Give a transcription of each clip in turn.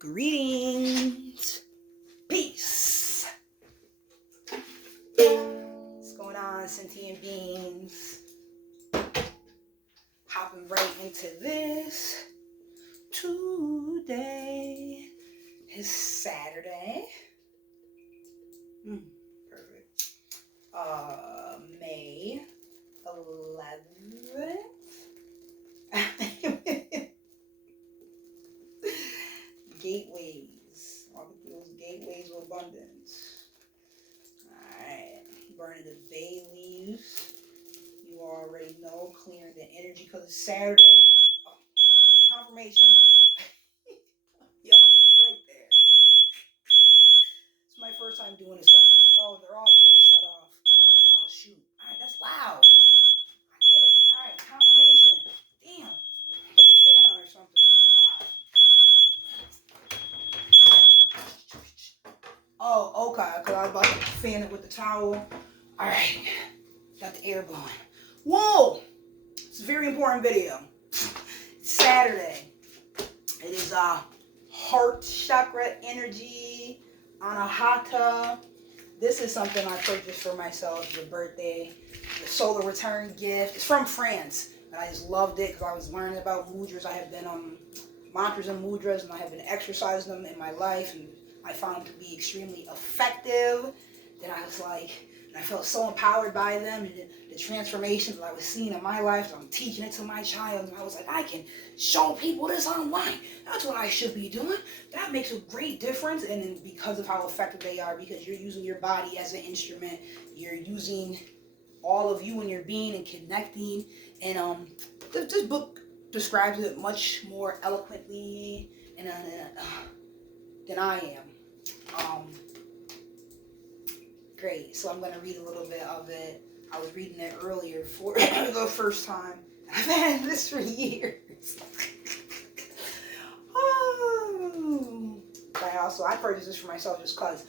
Greetings. Peace. What's going on, sentient beings? Hopping right into this. Today is Saturday. Perfect. May 11th. Gateways. Walking through those gateways of abundance. Alright. Burning the bay leaves. You already know. Clearing the energy because it's Saturday. Oh, confirmation. Yo, it's right there. It's my first time doing this like this. Oh, they're all being set off. Oh, shoot. Alright, that's loud. I get it. Alright, confirmation. Damn. Put the fan on or something. Oh, okay. Because I was about to fan it with the towel. Alright. Got the air blowing. Whoa! It's a very important video. It's Saturday. It is heart chakra energy, ANAHATA. This is something I purchased for myself for birthday. The solar return gift. It's from France. And I just loved it because I was learning about mudras. I have been mantras and mudras, and I have been exercising them in my life, and I found them to be extremely effective. Then I was like, and I felt so empowered by them and the transformations that I was seeing in my life. So I'm teaching it to my child, and I was like, I can show people this online. That's what I should be doing. That makes a great difference. And then because of how effective they are, because you're using your body as an instrument, you're using all of you and your being and connecting. And this book describes it much more eloquently than I am. Great. So I'm going to read a little bit of it. I was reading it earlier for the first time. I've had this for years. I purchased this for myself just because.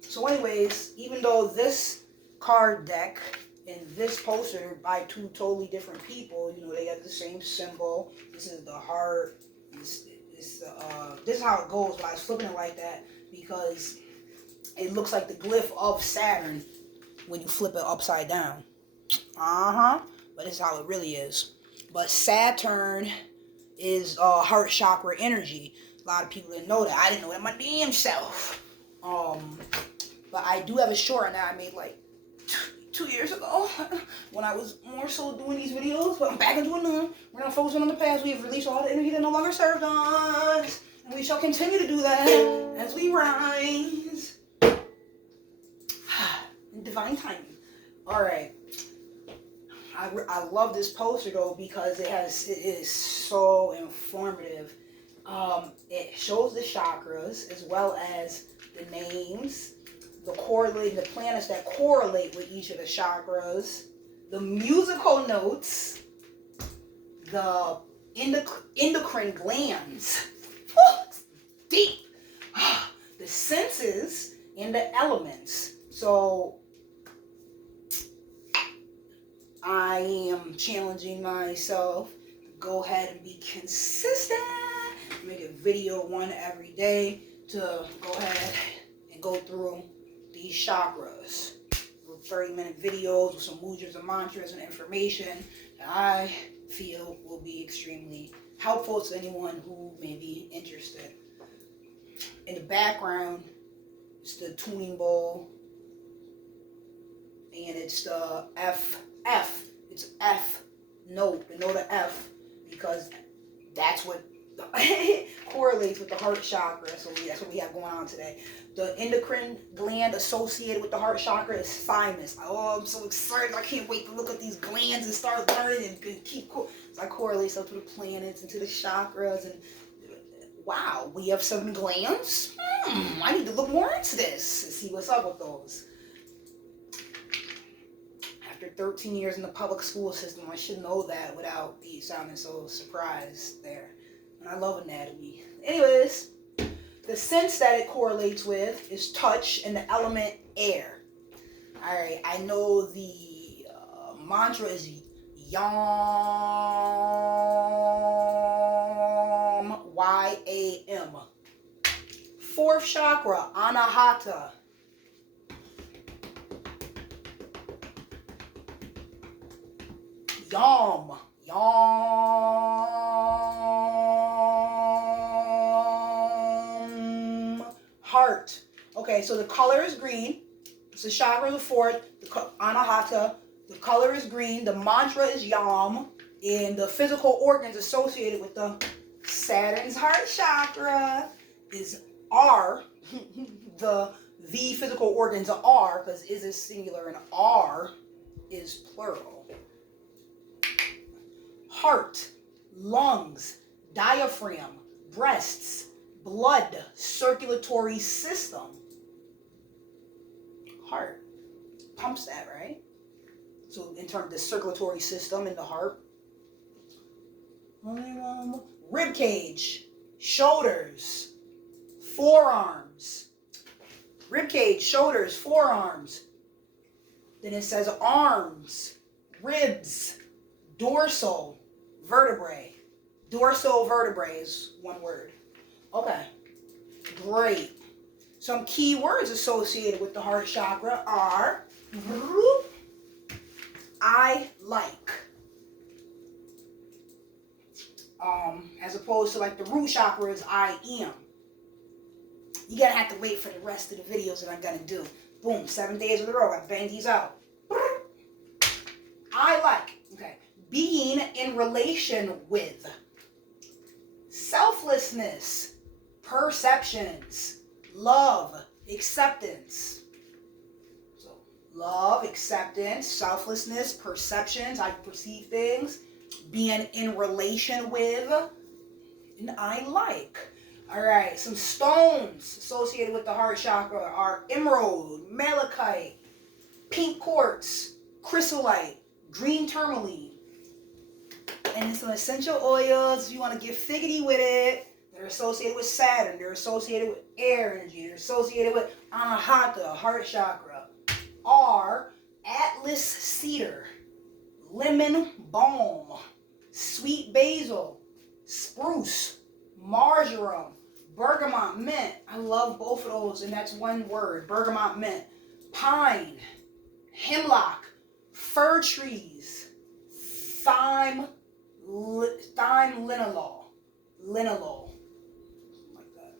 So anyways, even though this card deck and this poster are by two totally different people, you know, they have the same symbol. This is the heart. This is how it goes, but I was flipping it like that because it looks like the glyph of Saturn when you flip it upside down. But this is how it really is. But Saturn is heart chakra energy. A lot of people didn't know that. I didn't know that my damn self. But I do have a short on that I made like 2 years ago when I was more so doing these videos. But I'm back into it now. We're not focusing on the past. We have released all the energy that no longer serves us. And we shall continue to do that as we rise. Divine timing. Alright. I love this poster though because it is so informative. It shows the chakras as well as the names, the planets that correlate with each of the chakras, the musical notes, the endocrine glands, deep, the senses, and the elements. So I am challenging myself to go ahead and be consistent, make a video one every day to go ahead and go through these chakras with 30-minute videos with some mudras and mantras and information that I feel will be extremely helpful to anyone who may be interested. In the background, it's the tuning bowl, and it's the F. It's F note, the note of F, because that's what correlates with the heart chakra. So that's what we have going on today. The endocrine gland associated with the heart chakra is thymus. Oh, I'm so excited. I can't wait to look at these glands and start learning and keep so I correlate stuff to the planets and to the chakras. And wow, we have 7 glands? I need to look more into this and see what's up with those. After 13 years in the public school system, I should know that without sounding so surprised there. And I love anatomy. Anyways, the sense that it correlates with is touch and the element air. Alright, I know the mantra is YAM, Y-A-M. Fourth chakra, ANAHATA. Yam. Yam. Heart. Okay, so the color is green. It's the chakra of the fourth, ANAHATA. The color is green. The mantra is Yam. And the physical organs associated with the Saturn's heart chakra is R. the physical organs are, because is is singular and R is plural. Heart, lungs, diaphragm, breasts, blood, circulatory system. Heart pumps that, right? So in terms of the circulatory system in the heart. Rib cage, shoulders, forearms. Rib cage, shoulders, forearms. Then it says arms, ribs, dorsal vertebrae. Dorsal vertebrae is one word. Okay, great. Some key words associated with the heart chakra are I like. As opposed to like the root chakra is I am. You gotta have to wait for the rest of the videos that I'm gonna do. Boom, 7 days in a row, I bang these out. I like, okay, being in relation with, selflessness, perceptions, love, acceptance. So love, acceptance, selflessness, perceptions, I perceive things, being in relation with, and I like. All right, some stones associated with the heart chakra are emerald, malachite, pink quartz, chrysolite, green tourmaline. And some essential oils, if you want to get figgity with it, they're associated with Saturn, they're associated with air energy, they're associated with ANAHATA, heart chakra, are Atlas cedar, lemon balm, sweet basil, spruce, marjoram, bergamot mint. I love both of those, and that's one word, bergamot mint. Pine, hemlock, fir trees, thyme linalool. Like that.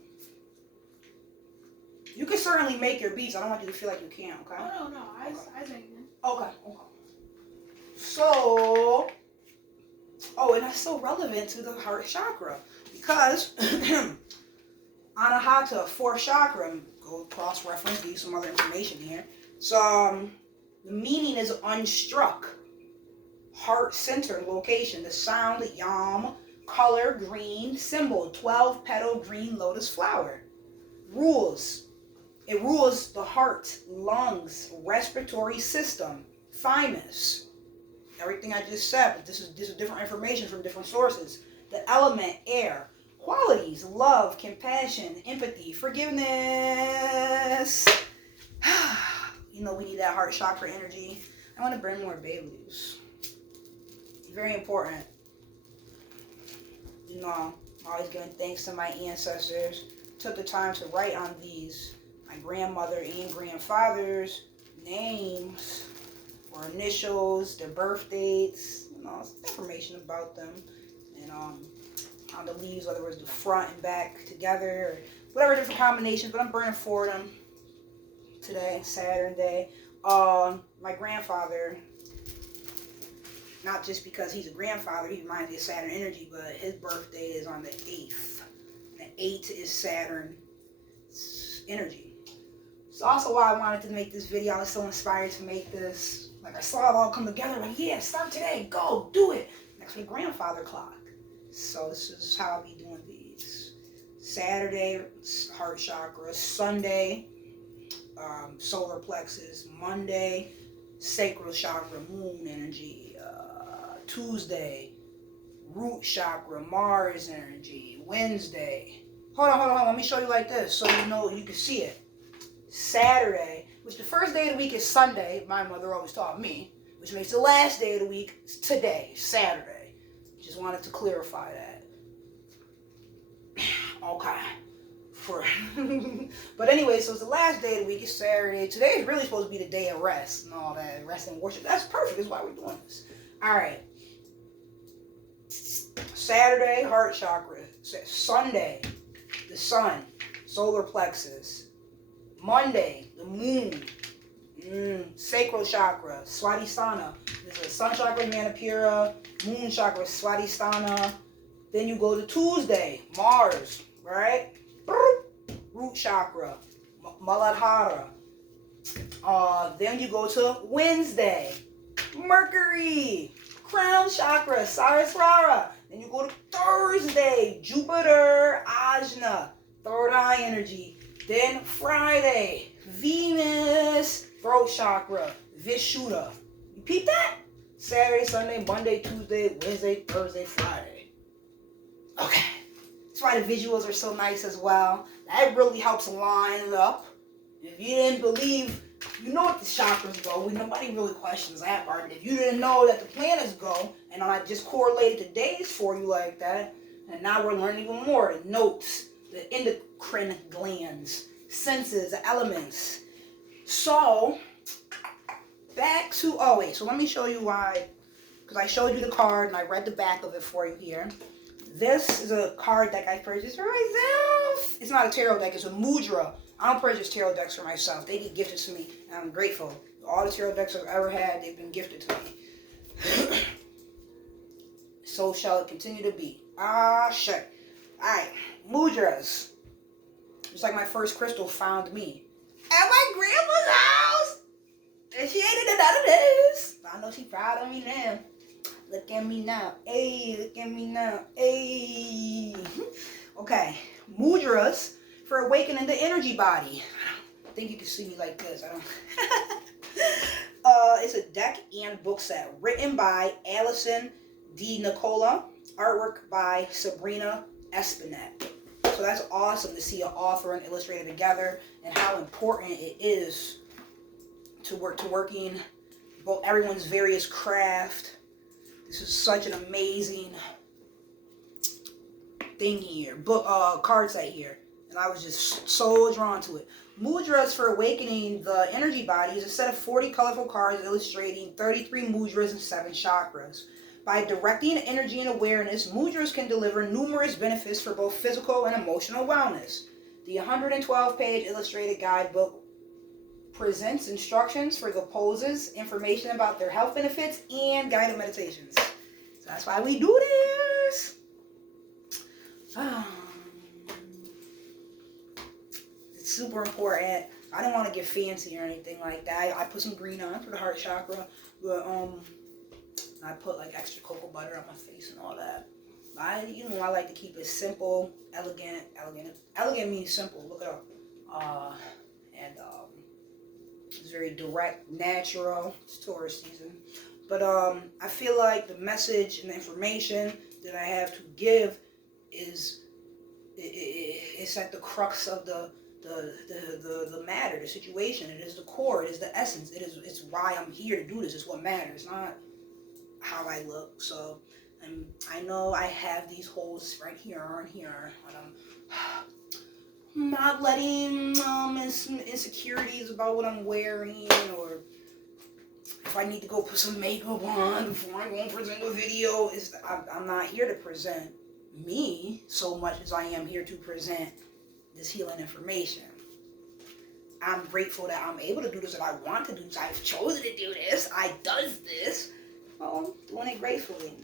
You can certainly make your beats. I don't want you to feel like you can't, okay? Oh, no. I think. Okay. So, and that's so relevant to the heart chakra because ANAHATA, fourth chakra, go cross-reference, give you some other information here. So, the meaning is unstruck, heart center location, the sound, yam, color, green, symbol, 12-petal green lotus flower. Rules. It rules the heart, lungs, respiratory system, thymus. Everything I just said, but this is different information from different sources. The element, air. Qualities, love, compassion, empathy, forgiveness. You know we need that heart chakra energy. I want to burn more Baileys. Very important. You know, I'm always giving thanks to my ancestors. Took the time to write on these. My grandmother and grandfather's names or initials, their birth dates, you know, information about them. And how the leaves, whether it was the front and back together, or whatever different combinations, but I'm burning for them today, Saturn day. My grandfather, not just because he's a grandfather, he reminds me of Saturn energy, but his birthday is on the 8th. The 8th is Saturn energy. So also why I wanted to make this video, I was so inspired to make this. Like I saw it all come together, like, yeah, start today, go, do it. Next week, grandfather clock. So this is how I'll be doing these. Saturday, heart chakra. Sunday, solar plexus. Monday, sacral chakra, moon energy. Tuesday, root chakra, Mars energy. Wednesday, hold on, let me show you like this so you know, you can see it. Saturday, which the first day of the week is Sunday, my mother always taught me, which makes the last day of the week today, Saturday. Just wanted to clarify that. Okay. for but anyway, so it's the last day of the week. It's Saturday. Today is really supposed to be the day of rest and all that, rest and worship. That's perfect. That's why we're doing this. All right. Saturday, heart chakra. Sunday, the sun, solar plexus. Monday, the moon, sacral chakra, swadhisthana. There's a sun chakra, manipura, moon chakra, swadhisthana. Then you go to Tuesday, Mars, right? Root chakra, Muladhara. Then you go to Wednesday, Mercury, crown chakra, Saraswara. Then you go to Thursday, Jupiter, Ajna, third eye energy. Then Friday, Venus, throat chakra, Vishuddha. You peep that? Saturday, Sunday, Monday, Tuesday, Wednesday, Thursday, Friday. Okay. That's why the visuals are so nice as well. That really helps line it up. If you didn't believe, you know what the chakras go. Nobody really questions that part. But if you didn't know that the planets go, and I just correlated the days for you like that, and now we're learning even more. The notes, the endocrine glands, senses, the elements. So, back to, so let me show you why, because I showed you the card and I read the back of it for you here. This is a card deck I purchased for myself. It's not a tarot deck, it's a mudra. I don't purchase tarot decks for myself. They get gifted to me, and I'm grateful. All the tarot decks I've ever had, they've been gifted to me. So shall it continue to be. Shit. Alright, mudras. Just like my first crystal found me at my grandma's house. And she ain't in none of this. I know she proud of me now. Look at me now. Hey, look at me now. Hey. Okay. Mudras for awakening the energy body. I think you can see me like this. I don't. It's a deck and book set written by Alison D. Nicola. Artwork by Sabrina Espinet. So that's awesome to see an author and illustrator together, and how important it is to working both everyone's various craft. This is such an amazing thing here, book card set here, and I was just so drawn to it. Mudras for awakening the energy body is a set of 40 colorful cards illustrating 33 mudras and 7 chakras. By directing energy and awareness, mudras can deliver numerous benefits for both physical and emotional wellness. The 112-page illustrated guidebook presents instructions for the poses, information about their health benefits, and guided meditations. So that's why we do this. It's super important. I don't want to get fancy or anything like that. I put some green on for the heart chakra, but I put like extra cocoa butter on my face and all that. I like to keep it simple, elegant. Elegant means simple. Look it up. It's very direct, natural. It's tourist season. But I feel like the message and the information that I have to give is it's at the crux of the matter, the situation. It is the core. It is the essence. It's why I'm here to do this. It's what matters, not how I look. So I know I have these holes right here and here, and I'm not letting insecurities about what I'm wearing, or if I need to go put some makeup on before I go and present a video. I'm not here to present me so much as I am here to present this healing information. I'm grateful that I'm able to do this, that I want to do this. I've chosen to do this. I does this. Well, I'm doing it gratefully.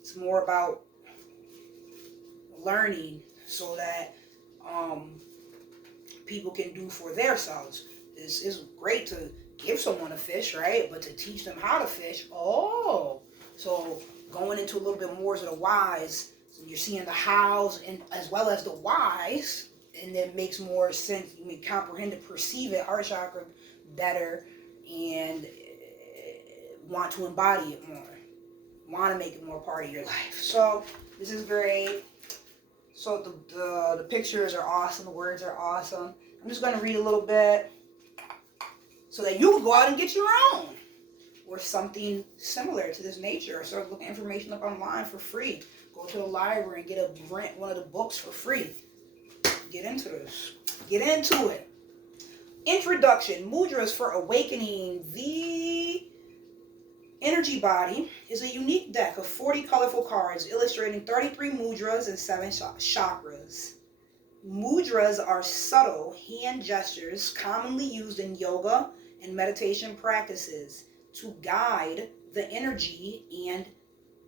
It's more about learning so that people can do for themselves. It's great to give someone a fish, right? But to teach them how to fish, so going into a little bit more to the whys, so you're seeing the hows and as well as the whys, and it makes more sense. You can comprehend and perceive it, heart chakra, better, and want to embody it more, want to make it more part of your life. So this is great. So the pictures are awesome, the words are awesome. I'm just going to read a little bit so that you can go out and get your own, or something similar to this nature, or start looking information up online for free. Go to the library and rent one of the books for free. get into this. Get into it. Introduction. Mudras for awakening the energy body is a unique deck of 40 colorful cards illustrating 33 mudras and 7 chakras. Mudras are subtle hand gestures commonly used in yoga and meditation practices to guide the energy and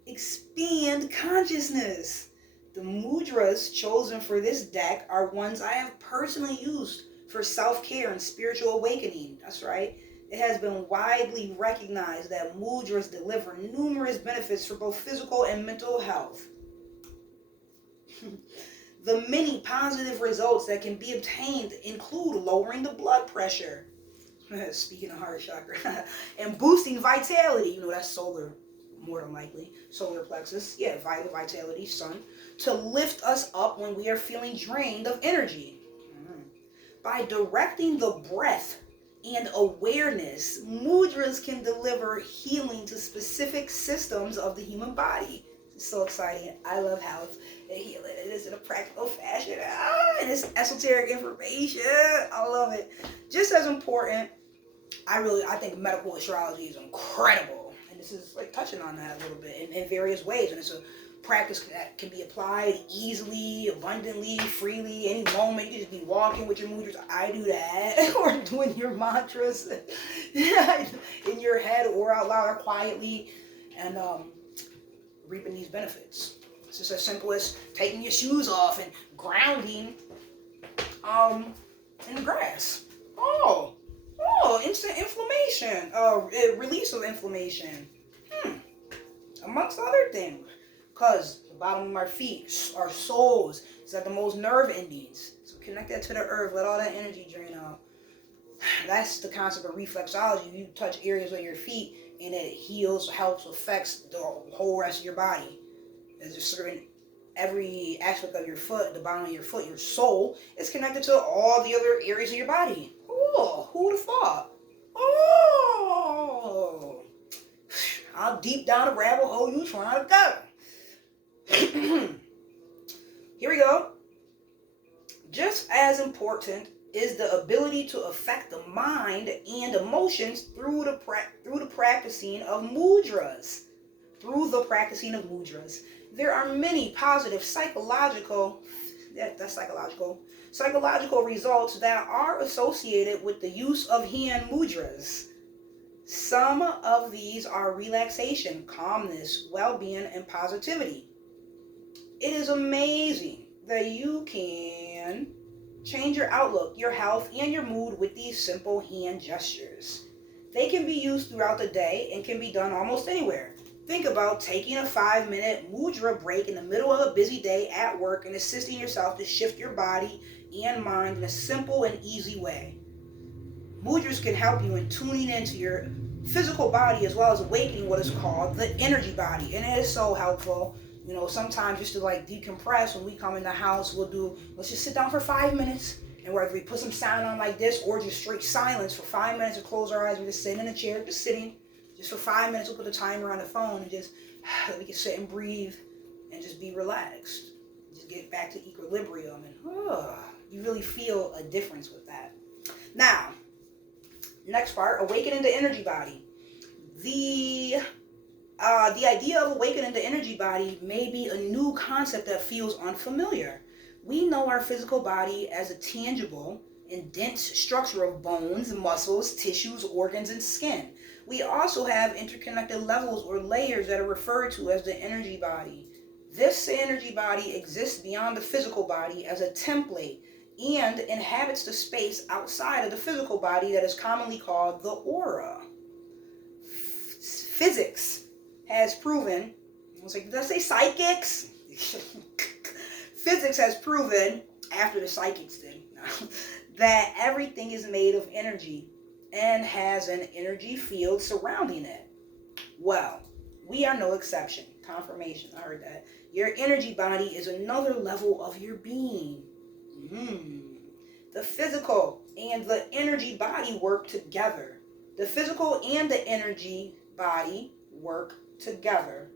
expand consciousness. The mudras chosen for this deck are ones I have personally used for self-care and spiritual awakening. That's right. It has been widely recognized that mudras deliver numerous benefits for both physical and mental health. The many positive results that can be obtained include lowering the blood pressure, speaking of heart chakra, and boosting vitality. You know, that's solar, more than likely. Solar plexus, yeah, vitality, sun, to lift us up when we are feeling drained of energy. By directing the breath and awareness, mudras can deliver healing to specific systems of the human body. It's so exciting. I love how they heal it. It is in a practical fashion. And it's esoteric information. I love it. Just as important, I think medical astrology is incredible. And this is like touching on that a little bit in various ways. And it's a practice that can be applied easily, abundantly, freely, any moment. You can just be walking with your mudras. I do that. Or doing your mantras in your head or out loud or quietly. And reaping these benefits. It's just as simple as taking your shoes off and grounding in the grass. Instant inflammation, release of inflammation, amongst other things. Because the bottom of our feet, our soles, is at the most nerve endings. So connect that to the earth, let all that energy drain out. That's the concept of reflexology. You touch areas of your feet and it heals, helps, affects the whole rest of your body. There's just certain, every aspect of your foot, the bottom of your foot, your soul, is connected to all the other areas of your body. Oh, who would have thought? Oh, how deep down the rabbit hole you trying to go? Here we go. Just as important is the ability to affect the mind and emotions through the practicing of mudras. There are many positive psychological results that are associated with the use of hand mudras. Some of these are relaxation, calmness, well-being, and positivity. It is amazing that you can change your outlook, your health, and your mood with these simple hand gestures. They can be used throughout the day and can be done almost anywhere. Think about taking a 5-minute mudra break in the middle of a busy day at work and assisting yourself to shift your body and mind in a simple and easy way. Mudras can help you in tuning into your physical body as well as awakening what is called the energy body. And it is so helpful. You know, sometimes just to like decompress when we come in the house, let's just sit down for 5 minutes. And whether we put some sound on like this or just straight silence for 5 minutes and close our eyes, we're just sitting in a chair, just sitting. Just for 5 minutes, we'll put the timer on the phone and just we can sit and breathe and just be relaxed. Just get back to equilibrium and you really feel a difference with that. Now, next part, awakening the energy body. The idea of awakening the energy body may be a new concept that feels unfamiliar. We know our physical body as a tangible and dense structure of bones, muscles, tissues, organs, and skin. We also have interconnected levels or layers that are referred to as the energy body. This energy body exists beyond the physical body as a template and inhabits the space outside of the physical body that is commonly called the aura. Physics has proven, I was like, did I say psychics? Physics has proven, after the psychics did, that everything is made of energy and has an energy field surrounding it. Well, we are no exception. Confirmation, I heard that. Your energy body is another level of your being. The physical and the energy body work together. The physical and the energy body work together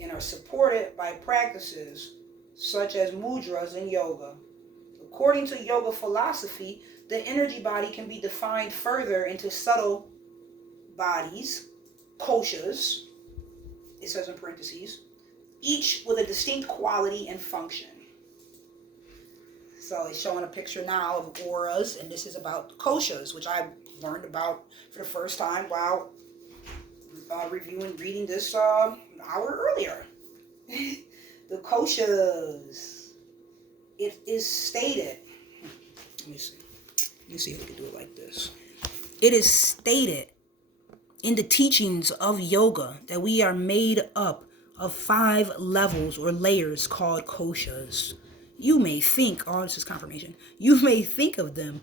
and are supported by practices such as mudras and yoga. So According to yoga philosophy, the energy body can be defined further into subtle bodies, koshas, it says in parentheses, each with a distinct quality and function. So it's showing a picture now of auras, and this is about koshas, which I learned about for the first time while reading this an hour earlier. The koshas. It is stated. Let me see if we can do it like this. It is stated in the teachings of yoga that we are made up of 5 levels or layers called koshas. You may think, oh, this is confirmation. You may think of them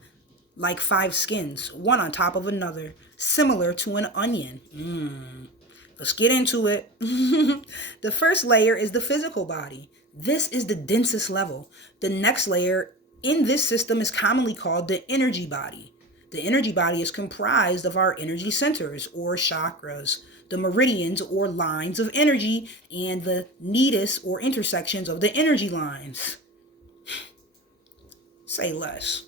like 5 skins, one on top of another, similar to an onion. Let's get into it. The first layer is the physical body. This is the densest level. The next layer in this system is commonly called the energy body. The energy body is comprised of our energy centers or chakras, the meridians or lines of energy, and the nidus or intersections of the energy lines. Say less.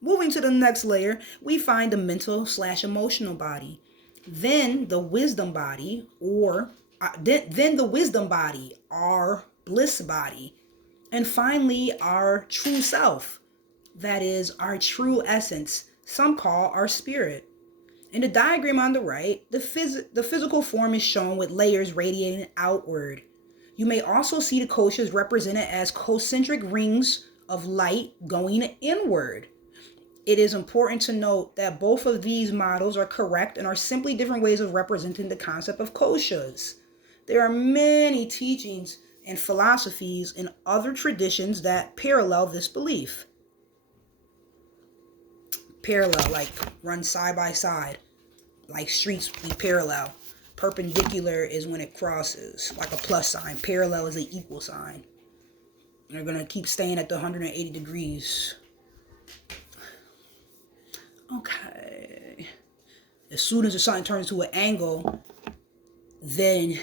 Moving to the next layer, we find the mental/emotional body. Then the wisdom body, our bliss body, and finally our true self, that is our true essence, some call our spirit. In the diagram on the right, the physical form is shown with layers radiating outward. You may also see the koshas represented as concentric rings of light going inward. It is important to note that both of these models are correct and are simply different ways of representing the concept of koshas. There are many teachings and philosophies in other traditions that parallel this belief. Parallel, like run side by side, like streets be parallel. Perpendicular is when it crosses, like a plus sign. Parallel is an equal sign. And they're going to keep staying at the 180 degrees. Okay. As soon as something turns to an angle, then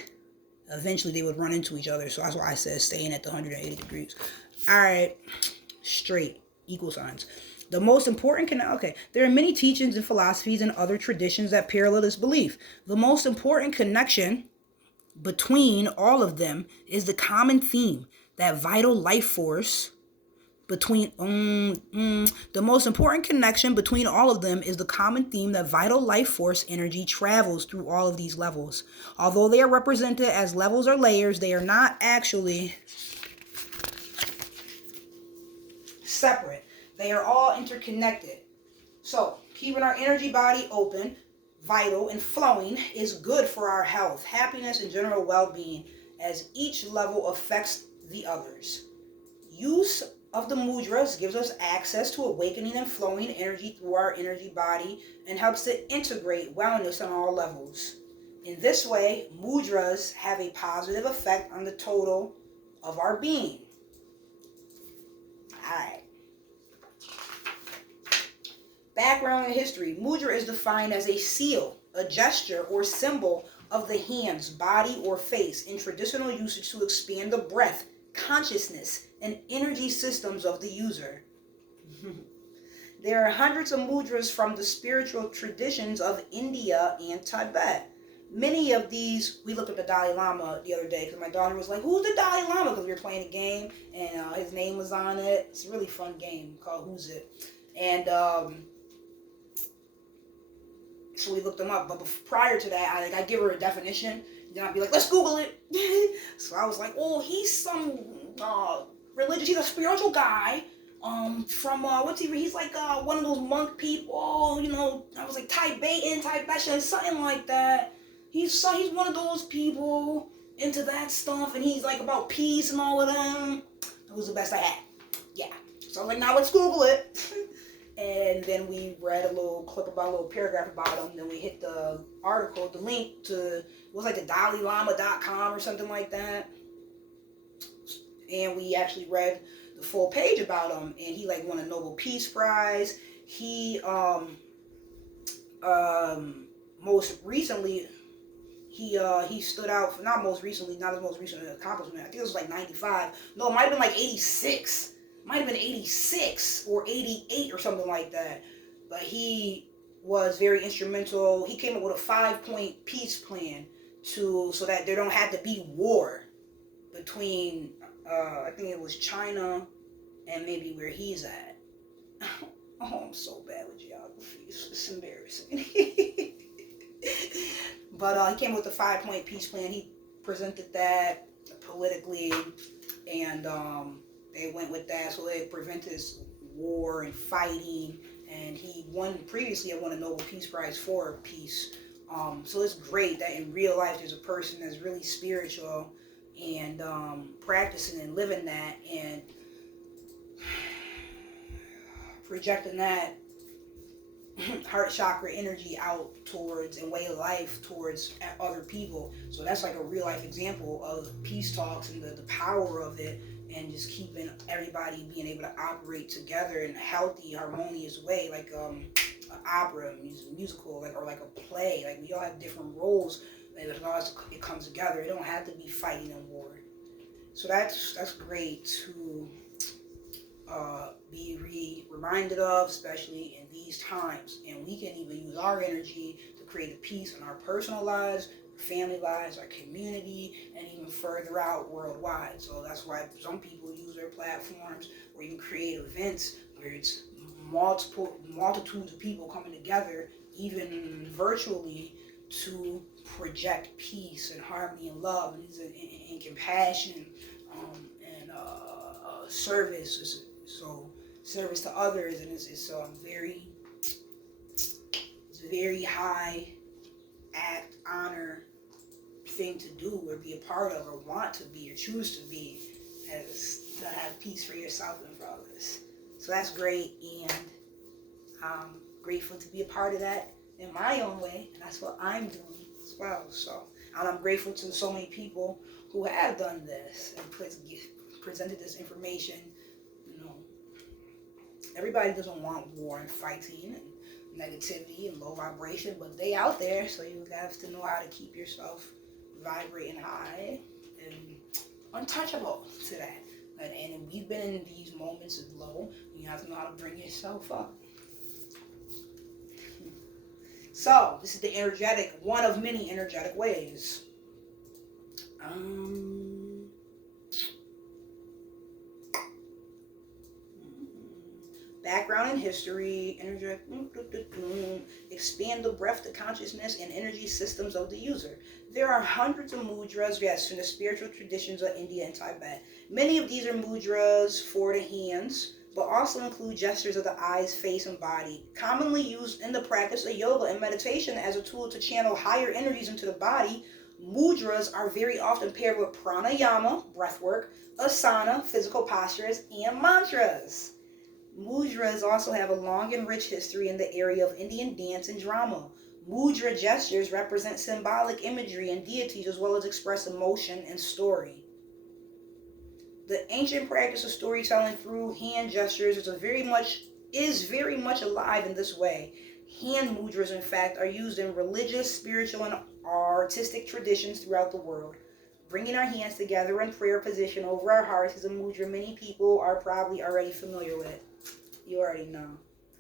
eventually they would run into each other. So that's why I said staying at the 180 degrees. All right. Straight. Equal signs. The most important there are many teachings and philosophies and other traditions that parallel this belief. The most important connection between all of them is the common theme that vital life force the most important connection between all of them is the common theme that vital life force energy travels through all of these levels. Although they are represented as levels or layers, they are not actually separate. They are all interconnected. So, keeping our energy body open, vital, and flowing is good for our health, happiness, and general well-being, as each level affects the others. Use of the mudras gives us access to awakening and flowing energy through our energy body and helps to integrate wellness on all levels. In this way, mudras have a positive effect on the total of our being. Alright. Background and history. Mudra is defined as a seal, a gesture or symbol of the hands, body, or face in traditional usage to expand the breath, consciousness, and energy systems of the user. There are hundreds of mudras from the spiritual traditions of India and Tibet. Many of these, we looked at the Dalai Lama the other day because my daughter was like, who's the Dalai Lama? Because we were playing a game and his name was on it. It's a really fun game called Who's It? And so we looked him up. But prior to that, I give her a definition. Then I'd be like, let's Google it. So I was like, oh, he's some religious, he's a spiritual guy from, he's like one of those monk people, I was like Tibetan, something like that. He's one of those people into that stuff, and he's like about peace and all of them. That was the best I had. Yeah. So I was like, now let's Google it. And then we read a little paragraph about him. Then we hit the article, the link to, it was like the DalaiLama.com or something like that. And we actually read the full page about him. And he won a Nobel Peace Prize. He, most recently, he stood out, not his most recent accomplishment. I think it was 95. No, it might have been 86. might have been 86 or 88 or something like that. But he was very instrumental. He came up with a 5-point peace plan so that there don't have to be war between, I think it was China and maybe where he's at. Oh, I'm so bad with geography. It's embarrassing. But he came up with a 5-point peace plan. He presented that politically, and they went with that, so it prevented war and fighting. And he previously won a Nobel Peace Prize for peace. So it's great that in real life there's a person that's really spiritual and practicing and living that and projecting that heart chakra energy out towards and way of life towards other people. So that's like a real life example of peace talks and the power of it, and just keeping everybody being able to operate together in a healthy, harmonious way, like an opera, musical, or like a play. Like we all have different roles, and as long as it comes together, it don't have to be fighting and war. So that's great to be reminded of, especially in these times. And we can even use our energy to create a peace in our personal lives, our family lives, our community, and even further out worldwide. So that's why some people use their platforms or even create events where it's multitudes of people coming together, even virtually, to project peace and harmony and love and compassion and service. So service to others, and it's very high act, honor thing to do or be a part of or want to be or choose to be, as to have peace for yourself and for others. So that's great, and I'm grateful to be a part of that in my own way, and that's what I'm doing as well. So, and I'm grateful to so many people who have done this and presented this information. Everybody doesn't want war and fighting and negativity and low vibration, but they out there, so you have to know how to keep yourself vibrating high and untouchable to that. And we've been in these moments of low, you have to know how to bring yourself up. So, this is the one of many energetic ways. Background and history, expand the breadth of consciousness and energy systems of the user. There are hundreds of mudras, yes, in the spiritual traditions of India and Tibet. Many of these are mudras for the hands, but also include gestures of the eyes, face, and body, commonly used in the practice of yoga and meditation as a tool to channel higher energies into the body. Mudras are very often paired with pranayama, breathwork, asana, physical postures, and mantras. Mudras also have a long and rich history in the area of Indian dance and drama. Mudra gestures represent symbolic imagery and deities, as well as express emotion and story. The ancient practice of storytelling through hand gestures is very much alive in this way. Hand mudras, in fact, are used in religious, spiritual, and artistic traditions throughout the world. Bringing our hands together in prayer position over our hearts is a mudra many people are probably already familiar with. You already know.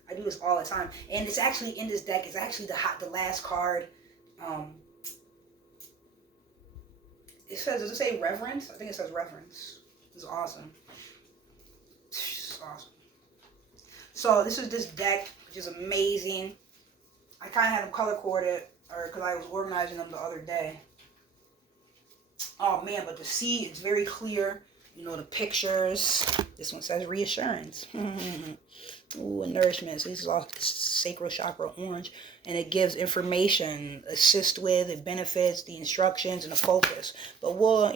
I do this all the time. And it's actually in this deck. It's actually the last card. It says, does it say reverence? I think it says reverence. It's awesome. It's awesome. So this is this deck, which is amazing. I kind of had them color coded, because I was organizing them the other day. Oh man, but to see, it's very clear. The pictures. This one says reassurance. Ooh, and nourishment. So this is all sacral chakra orange. And it gives information, assist with, it benefits, the instructions, and the focus. But we'll,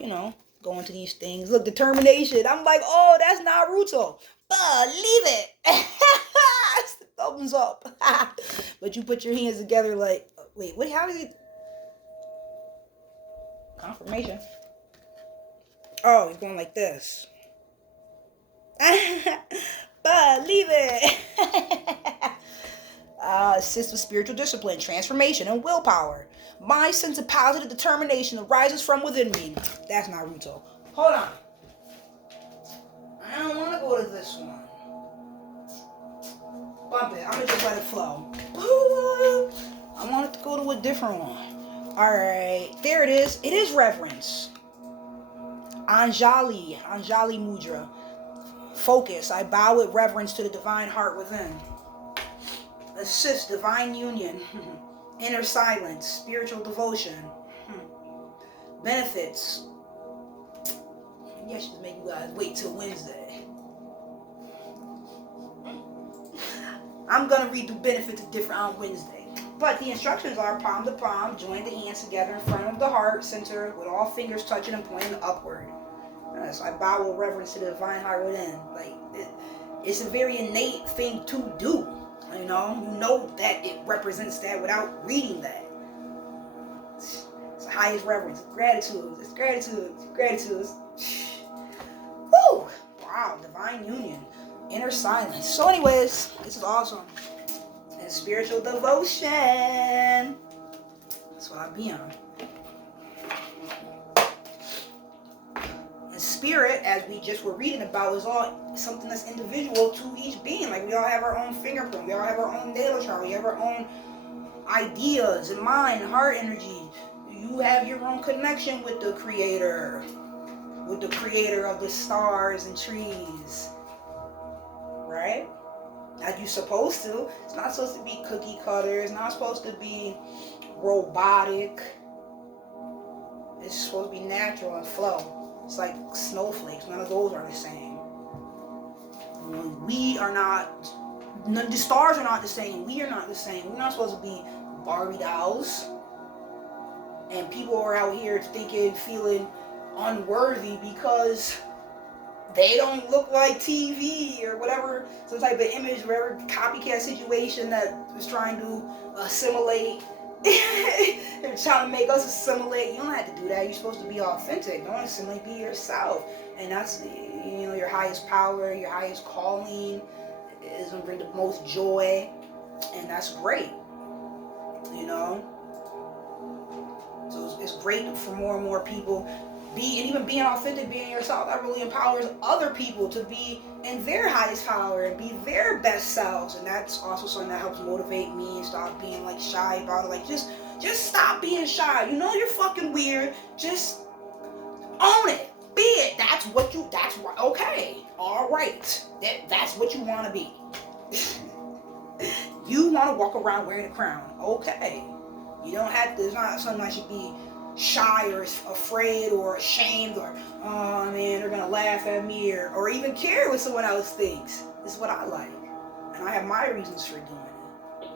go into these things. Look, determination. I'm like, oh, that's Naruto. Believe it. Thumbs up. But you put your hands together like, wait, how is it? Confirmation. Oh, he's going like this. Believe it. Assist with spiritual discipline, transformation, and willpower. My sense of positive determination arises from within me. That's Naruto. Hold on. I don't want to go to this one. Bump it. I'm going to just let it flow. I want it to go to a different one. Alright. There it is. It is reverence. Anjali Mudra. Focus. I bow with reverence to the divine heart within. Assist. Divine union. Inner silence. Spiritual devotion. Benefits. Maybe I should make you guys wait till Wednesday. I'm going to read the benefits of different on Wednesday. But the instructions are palm to palm, join the hands together in front of the heart center with all fingers touching and pointing upward. So I bow with reverence to the divine heart within. Like, it's a very innate thing to do. You know that it represents that without reading that. It's the highest reverence. Gratitude. It's gratitude. Gratitude. Woo! Wow, divine union. Inner silence. So anyways, this is awesome. And spiritual devotion. That's what I be on. And spirit, as we just were reading about, is all something that's individual to each being. Like, we all have our own fingerprint. We all have our own natal chart. We have our own ideas and mind, heart energy. You have your own connection with the creator. With the creator of the stars and trees. Right? As you're supposed to. It's not supposed to be cookie cutter. It's not supposed to be robotic. It's supposed to be natural and flow. It's like snowflakes. None of those are the same. We are not. The stars are not the same. We are not the same. We're not supposed to be Barbie dolls. And people are out here thinking, feeling unworthy because they don't look like TV or whatever, some type of image, whatever copycat situation that was trying to assimilate. They're trying to make us assimilate. You don't have to do that. You're supposed to be authentic. Don't assimilate. Be yourself. And that's, your highest power, your highest calling is going to bring the most joy. And that's great. So it's great for more and more people. And even being authentic, being yourself, that really empowers other people to be in their highest power and be their best selves. And that's also something that helps motivate me and stop being like shy about it. Like, just stop being shy. You're fucking weird. Just own it. Be it. That's right. Okay. All right. That's what you want to be. You want to walk around wearing a crown. Okay. You don't have to, it's not something I should be shy or afraid or ashamed or, oh man, they're going to laugh at me or even care what someone else thinks. This is what I like. And I have my reasons for doing it.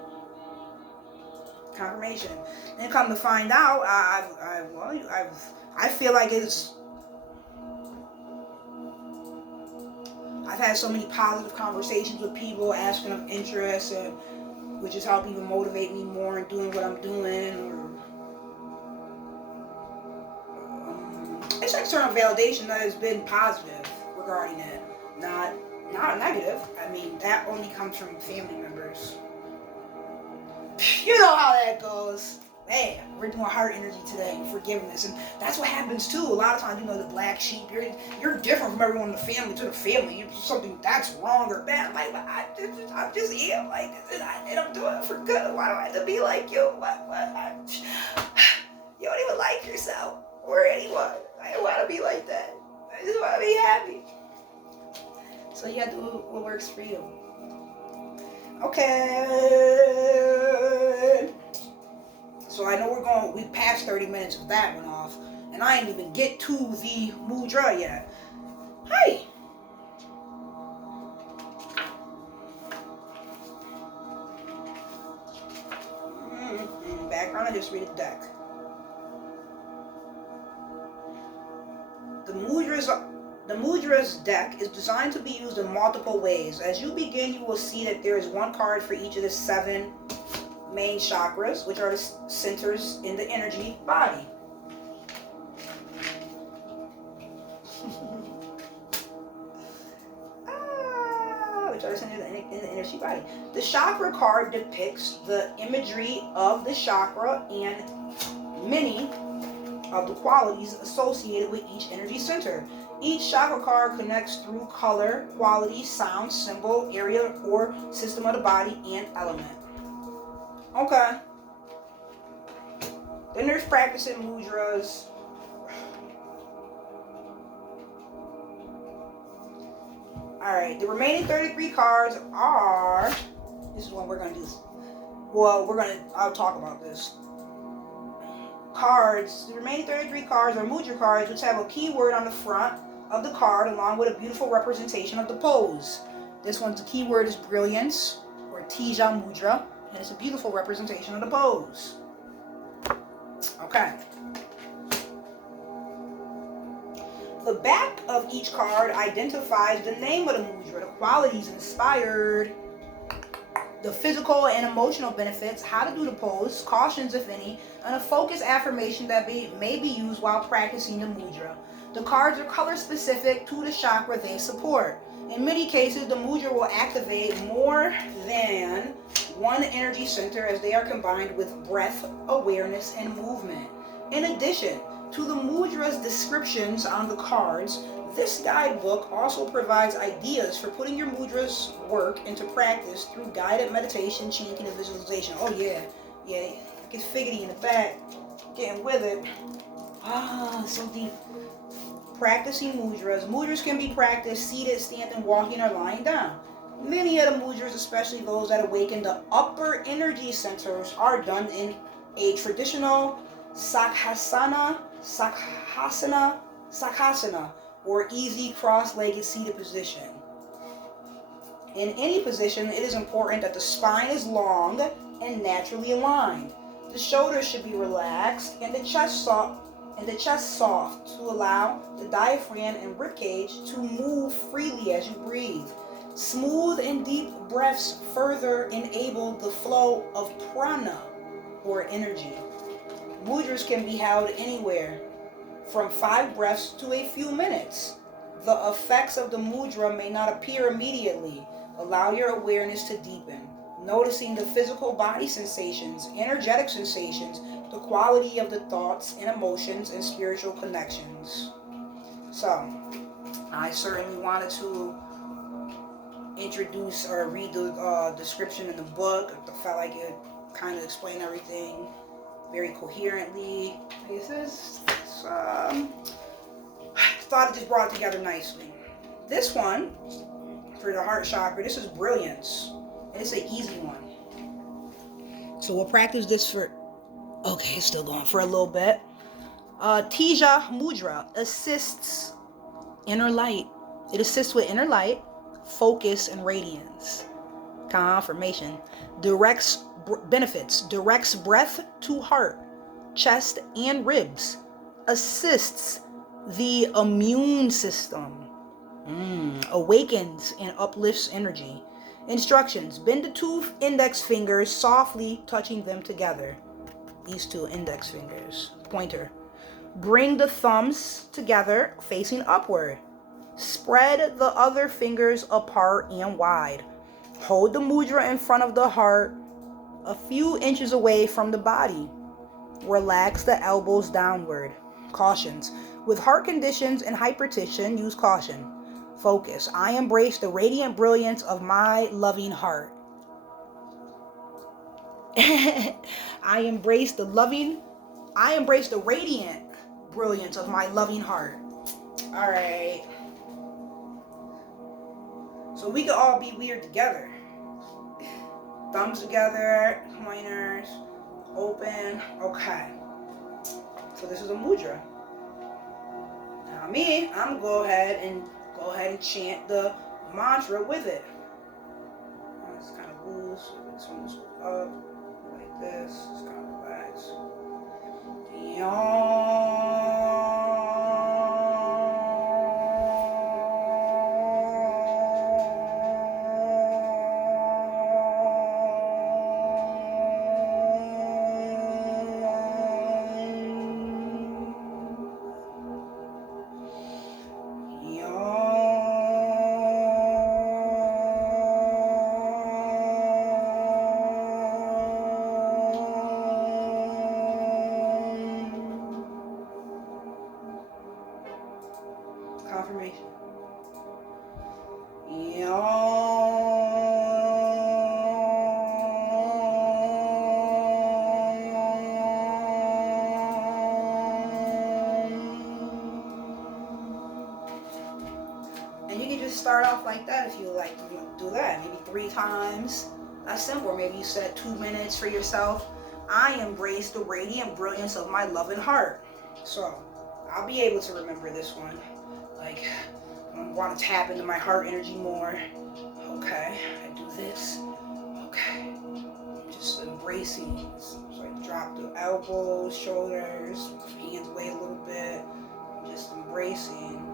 Confirmation. And come to find out, I feel like I've had so many positive conversations with people asking of interest, and which has helped even motivate me more in doing what I'm doing. It's external validation that has been positive regarding it, not negative. I mean, that only comes from family members. You know how that goes. Man, we're doing heart energy today, forgiveness, and that's what happens too. A lot of times, the black sheep, you're different from everyone in the family to the family. You're something that's wrong or bad. Like, I'm just here like this, and I'm doing it for good. Why do I have to be like you? You don't even like yourself or anyone. I don't want to be like that. I just want to be happy. So you got to do what works for you. Okay. So I know we passed 30 minutes of that one off, and I didn't even get to the mudra yet. Hi. Background, I just read the deck. The Mudra's deck is designed to be used in multiple ways. As you begin, you will see that there is one card for each of the 7 main chakras, which are the centers in the energy body. Which are the centers in the energy body. The chakra card depicts the imagery of the chakra and many of the qualities associated with each energy center. Each chakra card connects through color, quality, sound, symbol, area, or system of the body and element. Okay. Then there's practicing mudras. Alright, the remaining 33 cards are... This is what we're going to do. Well, I'll talk about this. Cards. The remaining 33 cards are mudra cards, which have a keyword on the front of the card along with a beautiful representation of the pose. This one's the keyword is brilliance, or Tija Mudra, and it's a beautiful representation of the pose. Okay. The back of each card identifies the name of the mudra, the qualities inspired, the physical and emotional benefits, how to do the pose, cautions if any, and a focused affirmation that may be used while practicing the mudra. The cards are color specific to the chakra they support. In many cases, the mudra will activate more than one energy center as they are combined with breath, awareness, and movement. In addition to the mudra's descriptions on the cards, this guidebook also provides ideas for putting your mudra's work into practice through guided meditation, chanting, and visualization. Oh yeah, get figgity in the back, getting with it. So deep. Practicing mudras. Mudras can be practiced seated, standing, walking, or lying down. Many of the mudras, especially those that awaken the upper energy centers, are done in a traditional sakhasana, or easy cross-legged seated position. In any position, it is important that the spine is long and naturally aligned. The shoulders should be relaxed and the chest soft to allow the diaphragm and ribcage to move freely as you breathe. Smooth and deep breaths further enable the flow of prana, or energy. Mudras can be held anywhere from 5 breaths to a few minutes. The effects of the mudra may not appear immediately. Allow your awareness to deepen, noticing the physical body sensations, energetic sensations, the quality of the thoughts and emotions, and spiritual connections. So, I certainly wanted to introduce or read the description in the book. I felt like it kind of explained everything very coherently. Thought it just brought it together nicely. This one, for the heart chakra, this is brilliance. And it's an easy one. So we'll practice this for... Okay, it's still going for a little bit. Tija Mudra assists inner light. It assists with inner light, focus, and radiance. Confirmation. Benefits. Directs breath to heart, chest, and ribs. Assists the immune system. Awakens and uplifts energy. Instructions. Bend the 2 index fingers, softly touching them together. These 2 index fingers. Pointer. Bring the thumbs together, facing upward. Spread the other fingers apart and wide. Hold the mudra in front of the heart, a few inches away from the body. Relax the elbows downward. Cautions. With heart conditions and hypertension, use caution. Focus. I embrace the radiant brilliance of my loving heart. I embrace the radiant brilliance of my loving heart. All right. So we could all be weird together. Thumbs together, pointers, open. Okay. So this is a mudra. Now I'm gonna go ahead and chant the mantra with it. It's kind of loose. This one goes up like this. It's kind of relaxed. start off like that if you like to do that. Maybe 3 times. That's simple. Maybe you set 2 minutes for yourself. I embrace the radiant brilliance of my loving heart. So I'll be able to remember this one. Like, I want to tap into my heart energy more. Okay, I do this. Okay, just embracing. So I drop the elbows, shoulders, hands away a little bit. Just embracing.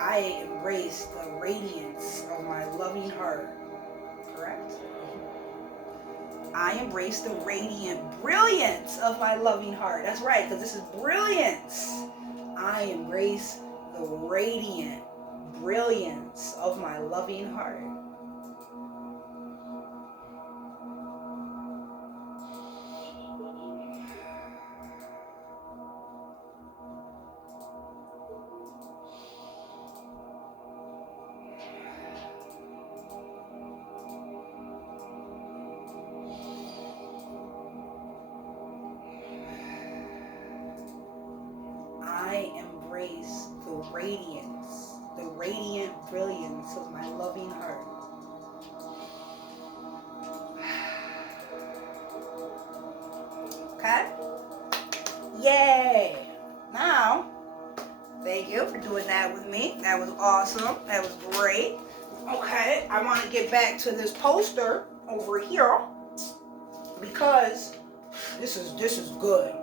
I embrace the radiance of my loving heart. Correct? I embrace the radiant brilliance of my loving heart. That's right, because this is brilliance. I embrace the radiant brilliance of my loving heart. I embrace the radiant brilliance of my loving heart. Okay? Yay! Now, thank you for doing that with me. That was awesome. That was great. Okay, I want to get back to this poster over here because this is good.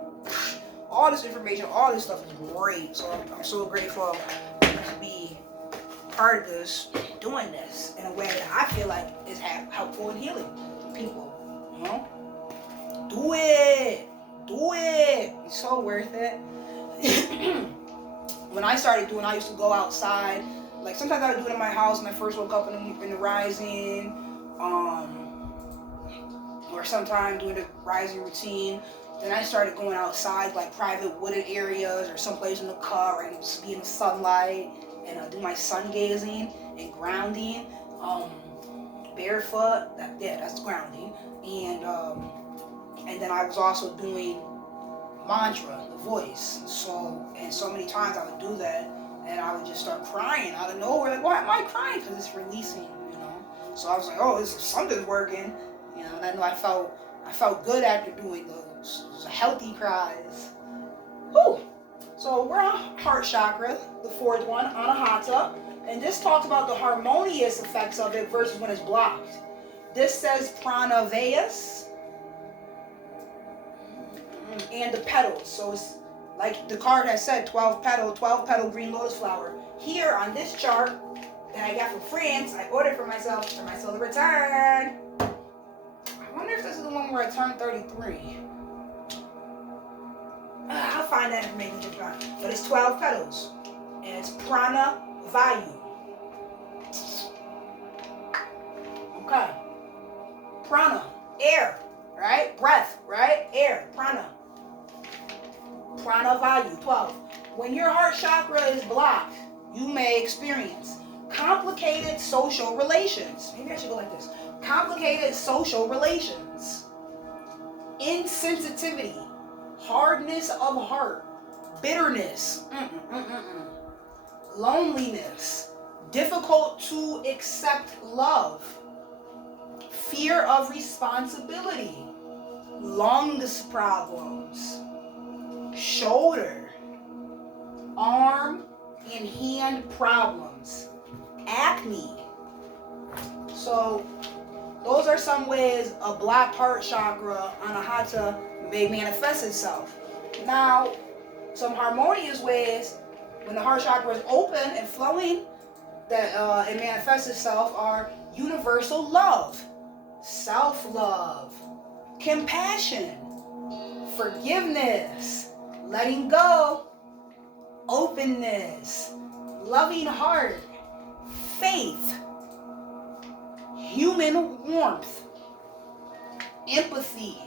All this information, all this stuff is great. So I'm so grateful to be part of this, doing this in a way that I feel like is helpful and healing to people. You know? Do it. Do it. It's so worth it. When I started doing, I used to go outside. Like sometimes I would do it in my house when I first woke up in the rising, or sometimes doing the rising routine. Then I started going outside, like private wooded areas or someplace in the car where I can just be in the sunlight and do my sun gazing and grounding, barefoot. That's grounding. And then I was also doing mantra, the voice. So many times I would do that, and I would just start crying out of nowhere. Like, why am I crying? Because it's releasing, you know. So I was like, oh, something's working, you know. And then I felt good after doing those. It was healthy cries. Whew. So we're on heart chakra, the 4th one, ANAHATA, and this talks about the harmonious effects of it versus when it's blocked. This says pranavayas and the petals. So it's like the card has said, 12 petal green lotus flower. Here on this chart that I got from France, I ordered for myself to return. I wonder if this is the one where I turned 33. I'll find that information just fine. But it's 12 petals. And it's prana vayu. Okay. Prana, air, right? Breath, right? Air, prana. Prana vayu, 12. When your heart chakra is blocked, you may experience complicated social relations. Maybe I should go like this. Complicated social relations. Insensitivity. Hardness of heart. Bitterness. Loneliness. Difficult to accept love. Fear of responsibility. Lungs problems. Shoulder, arm, and hand problems. Acne. So those are some ways a blocked heart chakra, ANAHATA, may manifest itself. Now, some harmonious ways when the heart chakra is open and flowing that it manifests itself are universal love, self-love, compassion, forgiveness, letting go, openness, loving heart, faith, human warmth, empathy,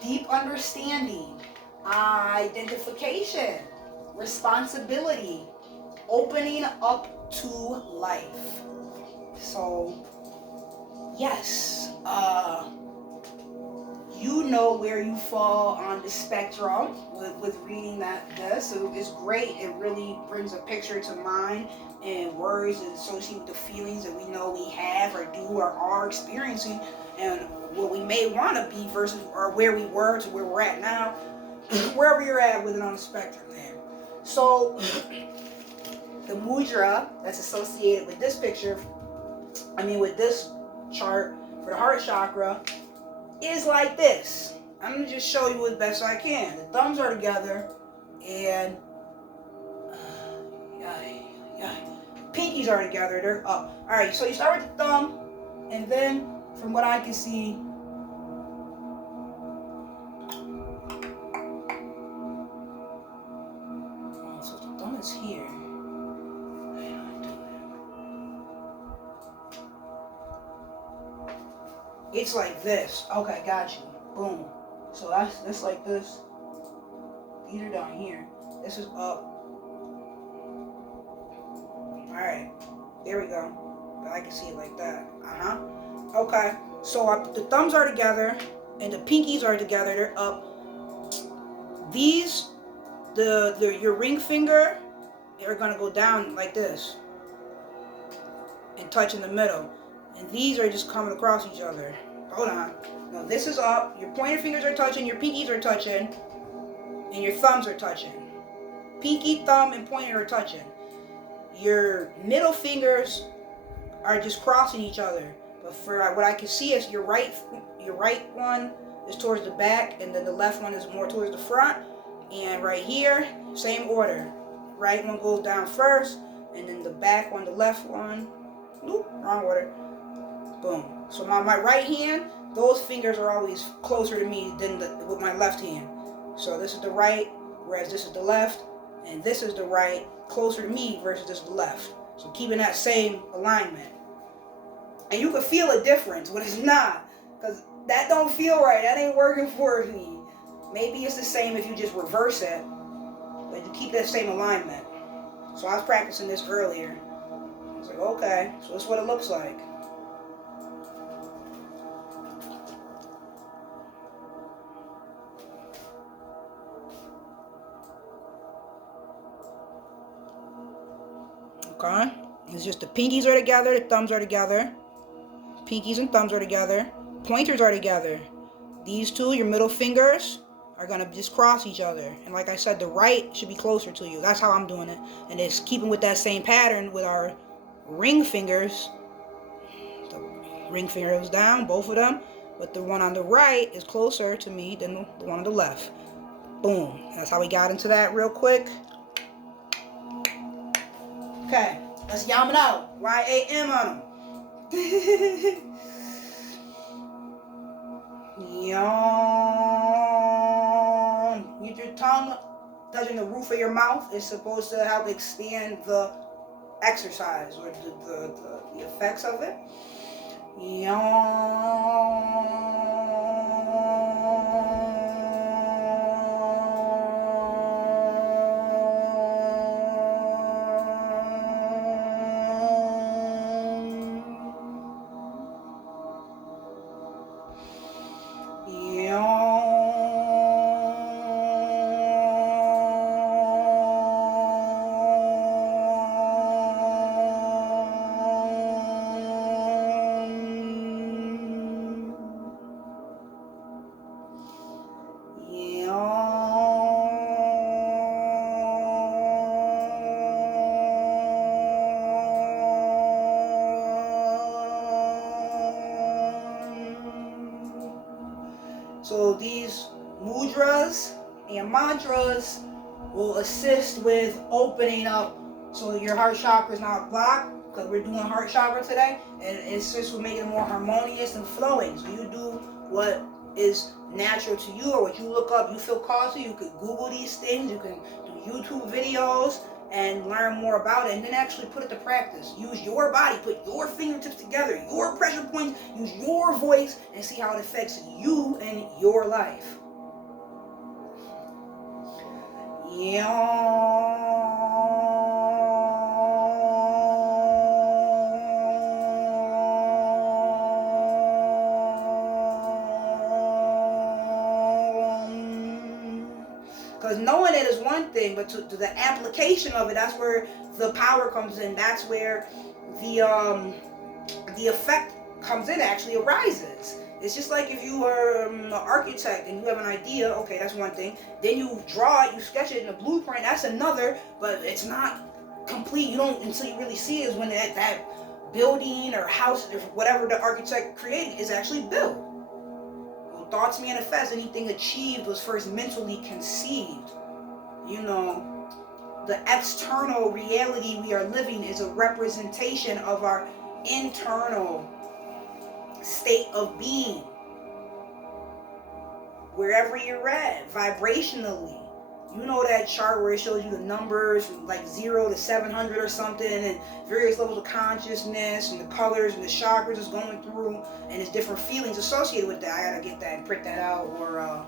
deep understanding, identification, responsibility, opening up to life. So, yes, you know where you fall on the spectrum with reading this. So it's great. It really brings a picture to mind and words that associate with the feelings that we know we have or do or are experiencing, and what we may want to be versus or where we were to where we're at now, wherever you're at with it on the spectrum there. So the mudra that's associated with this picture, with this chart for the heart chakra, is like this. I'm going to just show you as best I can. The thumbs are together and pinkies are together. They're up. Alright, so you start with the thumb, and then from what I can see, so the thumb is here. It's like this. Okay, got you. Boom. So that's like this. These are down here. This is up. Alright. There we go. But I can see it like that. Okay. So the thumbs are together and the pinkies are together. They're up. These, your ring finger, are gonna go down like this and touch in the middle. And these are just coming across each other. Hold on. No, this is up. Your pointer fingers are touching, your pinkies are touching, and your thumbs are touching. Pinky, thumb, and pointer are touching. Your middle fingers are just crossing each other. But for what I can see is your right one is towards the back, and then the left one is more towards the front. And right here, same order. Right one goes down first, and then the back one, the left one. Oop, wrong order. Boom. So my right hand, those fingers are always closer to me than with my left hand. So this is the right, whereas this is the left, and this is the right, closer to me versus this is the left. So keeping that same alignment. And you can feel a difference when it's not, because that don't feel right. That ain't working for me. Maybe it's the same if you just reverse it, but you keep that same alignment. So I was practicing this earlier. I was like, okay, so that's what it looks like. Okay, it's just the pinkies are together, the thumbs are together. Pinkies and thumbs are together. Pointers are together. These two, your middle fingers, are going to just cross each other. And like I said, the right should be closer to you. That's how I'm doing it. And it's keeping with that same pattern with our ring fingers. The ring finger is down, both of them. But the one on the right is closer to me than the one on the left. Boom. That's how we got into that real quick. Okay, let's yam it out. Y-A-M on them. Yum. Use your tongue touching the roof of your mouth. It's supposed to help expand the exercise or the effects of it. Yum. So these mudras and mantras will assist with opening up. So your heart chakra is not blocked because we're doing heart chakra today, and it assists with making it more harmonious and flowing. So you do what is natural to you or what you look up, you feel called to. You could Google these things, you can do YouTube videos and learn more about it, and then actually put it to practice. Use your body, put your fingertips together, your pressure points, use your voice, and see how it affects you and your life. Yeah. Because knowing it is one thing, but to the application of it, that's where the power comes in. That's where the effect comes in, actually arises. It's just like if you are an architect and you have an idea, okay, that's one thing. Then you draw it, you sketch it in a blueprint, that's another, but it's not complete. You don't, until you really see it, is when that building or house or whatever the architect created is actually built. Well, thoughts manifest. Anything achieved was first mentally conceived. You know, the external reality we are living is a representation of our internal state of being. Wherever you're at, vibrationally. You know that chart where it shows you the numbers from like 0 to 700 or something, and various levels of consciousness, and the colors and the chakras is going through, and there's different feelings associated with that. I gotta get that and print that out, or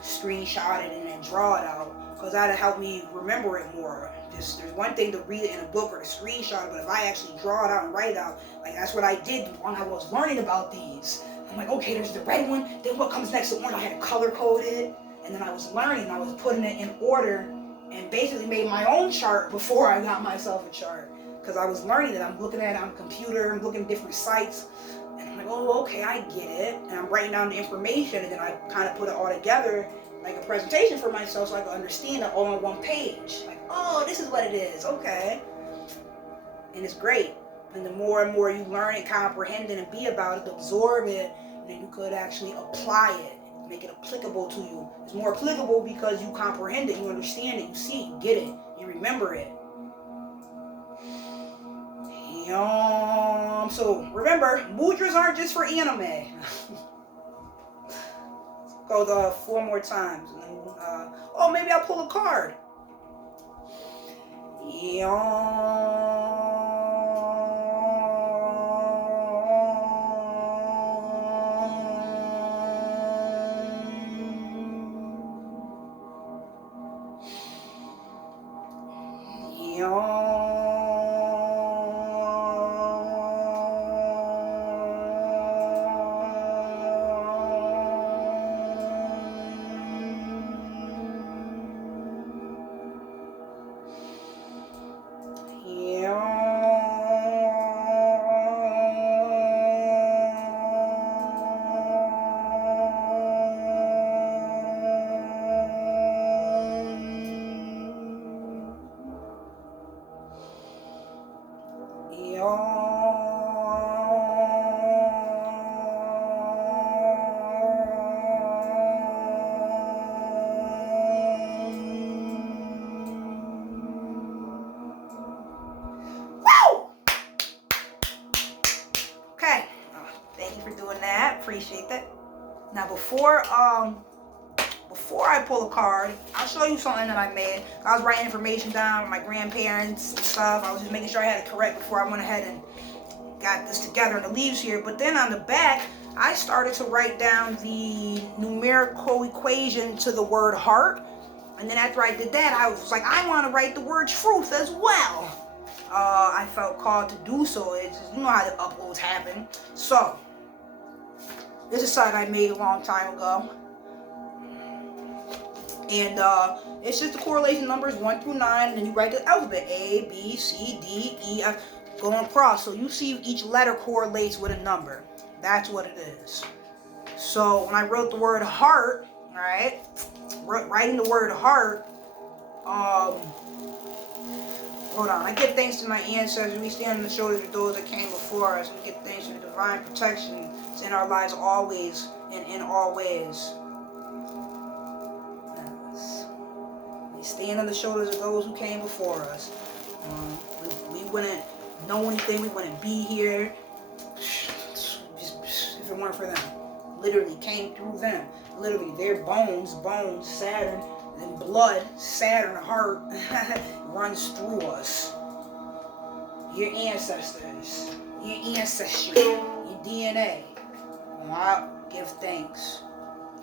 screenshot it and then draw it out, because that'll help me remember it more. There's one thing to read it in a book or to screenshot it, but if I actually draw it out and write it out, like that's what I did when I was learning about these. I'm like, okay, there's the red one, then what comes next? The orange, I had to color code it. And then I was learning, I was putting it in order and basically made my own chart before I got myself a chart. Because I was learning it. I'm looking at it on a computer, I'm looking at different sites. And I'm like, oh, okay, I get it. And I'm writing down the information, and then I kind of put it all together like a presentation for myself so I could understand it all on one page. Like, oh, this is what it is, okay. And it's great. And the more and more you learn it, comprehend it, and be about it, absorb it, and then you could actually apply it. Make it applicable to you. It's more applicable because you comprehend it, you understand it, you see it, you get it, you remember it. So remember, mudras aren't just for anime. Go 4 more times. And then, oh, maybe I'll pull a card. Appreciate that. Now before I pull a card, I'll show you something that I made. I was writing information down with my grandparents and stuff. I was just making sure I had it correct before I went ahead and got this together in the leaves here. But then on the back, I started to write down the numerical equation to the word heart. And then after I did that, I was like, I want to write the word truth as well. I felt called to do so. You know how the uploads happen. So this is something I made a long time ago. And it's just the correlation numbers 1 through 9, and then you write the alphabet A, B, C, D, E, F, going across. So you see each letter correlates with a number. That's what it is. So when I wrote the word heart, right, writing the word heart, hold on, I give thanks to my ancestors. We stand on the shoulders of those that came before us. We give thanks for the divine protection that's in our lives always and in all ways. Yes. We stand on the shoulders of those who came before us. We wouldn't know anything. We wouldn't be here if it weren't for them. Literally came through them. Literally their bones, Saturn, and blood, Saturn, heart, runs through us. Your ancestors, your ancestry, your DNA. And I give thanks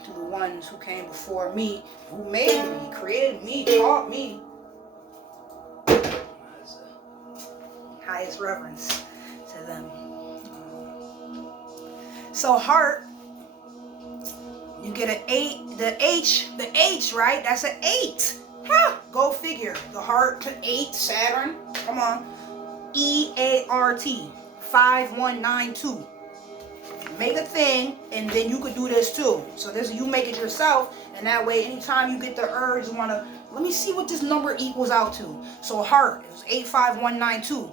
to the ones who came before me, who made me, created me, taught me. Highest reverence to them. So heart, get an 8, the H, right? That's an 8. Huh, go figure. The heart to 8, Saturn. Come on. EART, 5192. Make a thing, and then you could do this too. So this, you make it yourself, and that way anytime you get the urge, you want to, let me see what this number equals out to. So heart, it was 85192.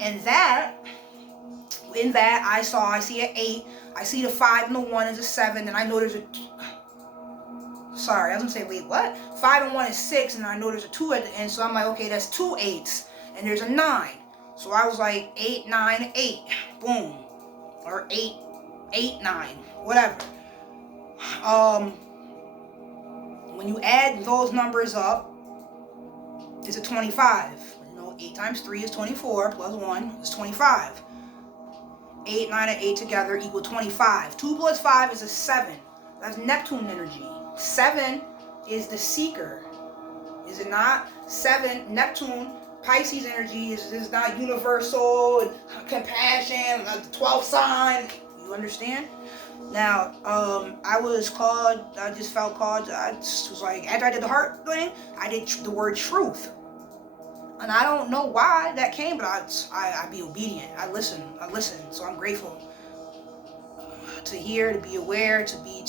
And that, in that, I see an 8, I see the 5 and the 1 is a 7, and I know there's a, sorry, I was gonna say, wait, what? 5 and 1 is 6, and I know there's a 2 at the end, so I'm like, okay, that's 2 8s, and there's a 9. So I was like 8, 9, 8, boom, or 8, 8, 9, whatever. When you add those numbers up, it's a 25. You know, 8 times 3 is 24, plus 1 is 25. 8, 9, and 8 together equal 25. 2 plus 5 is a 7. That's Neptune energy. 7 is the seeker. Is it not? 7, Neptune, Pisces energy is not universal and compassion, the 12th sign. You understand? Now, I just felt called, I just was like, after I did the heart thing, I did the word truth. And I don't know why that came, but I be obedient. I listen. So I'm grateful to hear, to be aware, to be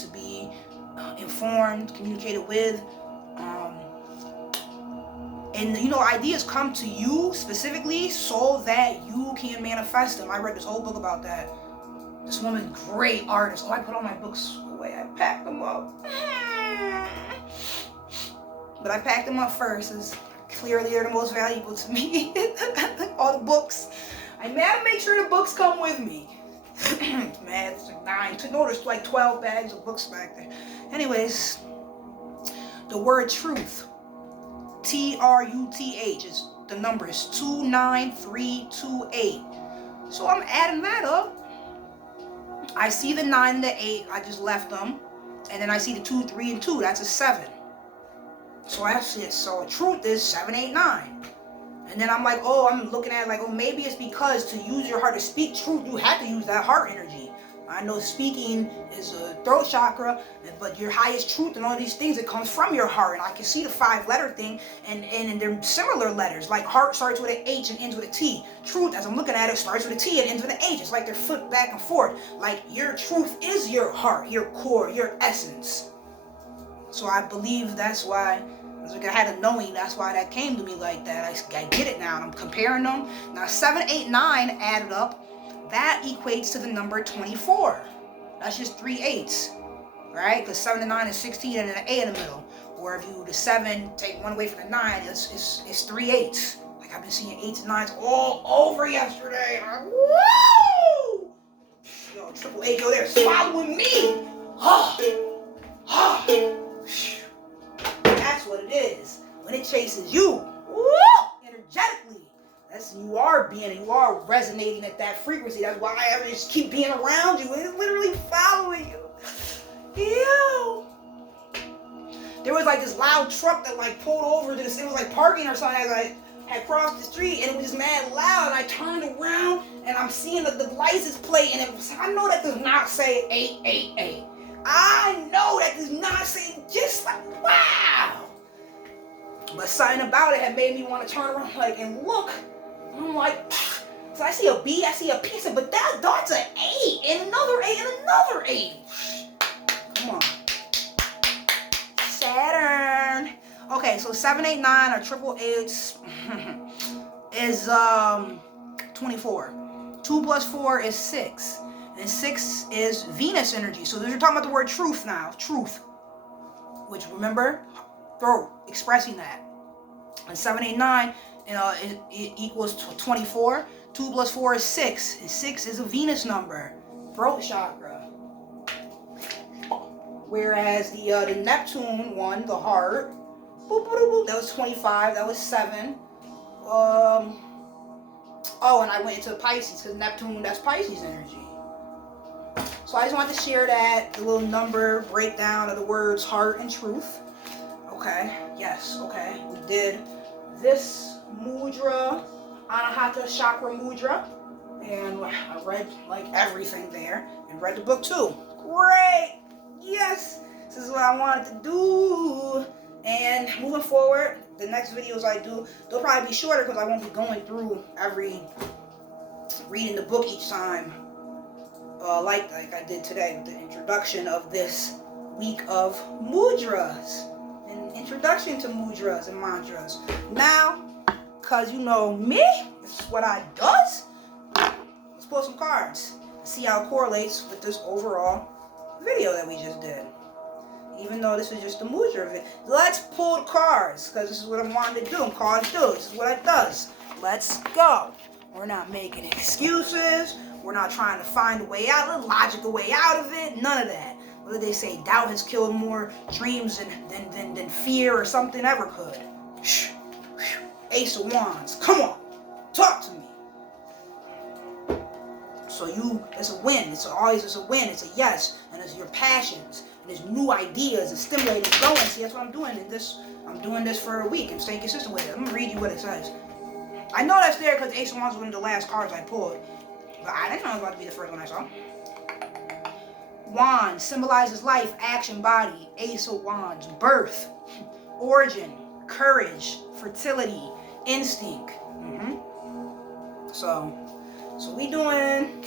informed, communicated with. And you know, ideas come to you specifically so that you can manifest them. I read this whole book about that. This woman, great artist. Oh, I put all my books away. I packed them up. But I packed them up first, as clearly they're the most valuable to me. All the books. I had to make sure the books come with me. Man, it's like 9. No, there's like 12 bags of books back there. Anyways, the word truth. TRUTH is the number is 29328. So I'm adding that up. I see the 9 and the 8, I just left them. And then I see the 2, 3, and 2, that's a 7. So truth is 7, 8, 9. And then I'm like, oh, I'm looking at it like, oh, maybe it's because to use your heart, to speak truth, you have to use that heart energy. I know speaking is a throat chakra, but your highest truth and all these things, it comes from your heart. And I can see the 5-letter thing, and they're similar letters. Like heart starts with an H and ends with a T. Truth, as I'm looking at it, starts with a T and ends with an H. It's like they're flipped back and forth. Like your truth is your heart, your core, your essence. So I believe that's why, I had a knowing, that's why that came to me like that. I get it now, and I'm comparing them. Now 7, 8, 9 added up. That equates to the number 24. That's just 3 8s, right? Because 7 and 9 is 16 and an 8 in the middle. Or if you the 7 take 1 away from the 9, it's 3 8s. Like I've been seeing 8s and 9s all over yesterday. I'm like, woo! Yo, triple H, yo, they're following me. That's what it is. When it chases you, woo! Energetically. You are resonating at that frequency. That's why I just keep being around you. It's literally following you. Ew. There was like this loud truck that like pulled over to this. It was like parking or something. I had crossed the street and it was just mad loud. And I turned around and I'm seeing the license plate, and I know that does not say 888. I know that does not say, just like, wow. But something about it had made me want to turn around like and look. I'm like, so I see a B, I see a P, I said, but that's an 8, and another 8, and another 8. Come on. Saturn. Okay, so 7, 8, 9 or triple H's is 24. 2 plus 4 is 6. And 6 is Venus energy. So you're talking about the word truth now. Truth. Which, remember, throat, expressing that. And 7, 8, 9, it equals 24. 2 plus 4 is 6. And 6 is a Venus number. Throat chakra. Whereas the Neptune one, the heart, boop, boop, boop, that was 25. That was 7. Oh, and I went into Pisces because Neptune, that's Pisces energy. So I just wanted to share that, the little number breakdown of the words heart and truth. Okay, yes, okay. We did this mudra, ANAHATA chakra mudra. And I read like everything there and read the book too. Great, yes. This is what I wanted to do. And moving forward, the next videos I do, they'll probably be shorter because I won't be going through reading the book each time. Like I did today with the introduction of this week of mudras. An introduction to mudras and mantras. Now, because you know me, this is what I does. Let's pull some cards. See how it correlates with this overall video that we just did. Even though this is just a mudra video. Let's pull the cards, because this is what I'm wanting to do. Cards do. This is what it does. Let's go. We're not making excuses. We're not trying to find a way out, a logical way out of it. None of that. What did they say? Doubt has killed more dreams than fear or something ever could. Ace of Wands. Come on. Talk to me. So it's a win. It's a win. It's a yes. And it's your passions. And it's new ideas and stimulating going. See, that's what I'm doing in this. I'm doing this for a week. I'm staying consistent with it. I'm going to read you what it says. I know that's there because Ace of Wands was one of the last cards I pulled. But I didn't know it was about to be the first one I saw. Wand symbolizes life, action, body. Ace of Wands, birth, origin, courage, fertility, instinct. So we doing.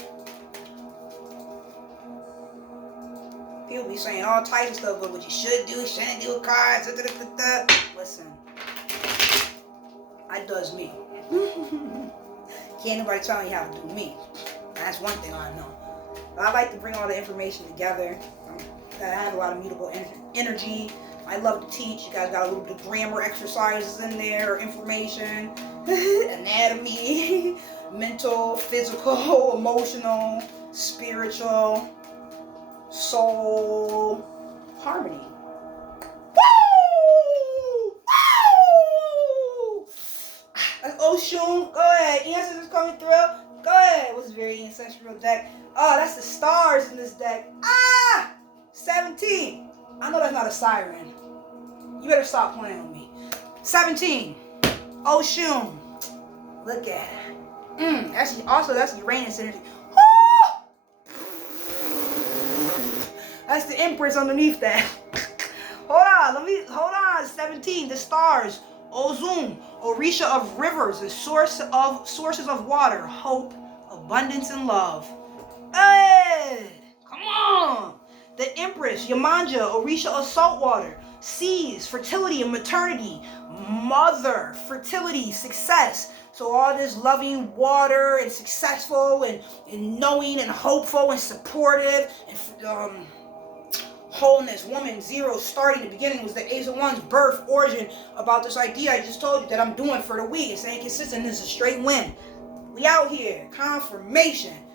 People be saying all types of stuff, but what you should do, shouldn't do with cards. Listen, I does me. Can't nobody tell me how to do me. That's one thing I know. But I like to bring all the information together. I have a lot of mutable energy. I love to teach. You guys got a little bit of grammar exercises in there, information, anatomy, mental, physical, emotional, spiritual, soul, harmony. Woo! Woo! That's Oshun. Go ahead. Answers is coming through. Go ahead. What's a very ancestral deck? Oh, that's the stars in this deck. 17. I know that's not a siren. You better stop playing with me. 17. Oshun. Look at it. That's Uranus energy. That's the Empress underneath that. Hold on. 17. The stars. Ozum, Orisha of rivers, the sources of water, hope, abundance, and love. Hey, come on. The Empress, Yamanja, Orisha of salt water, seas, fertility and maternity, mother, fertility, success. So all this loving water and successful and knowing and hopeful and supportive and wholeness, woman, zero, starting, the beginning was the Ace of Wands, birth, origin, about this idea I just told you that I'm doing for the week. It's staying consistent. This is a straight win. We out here. Confirmation.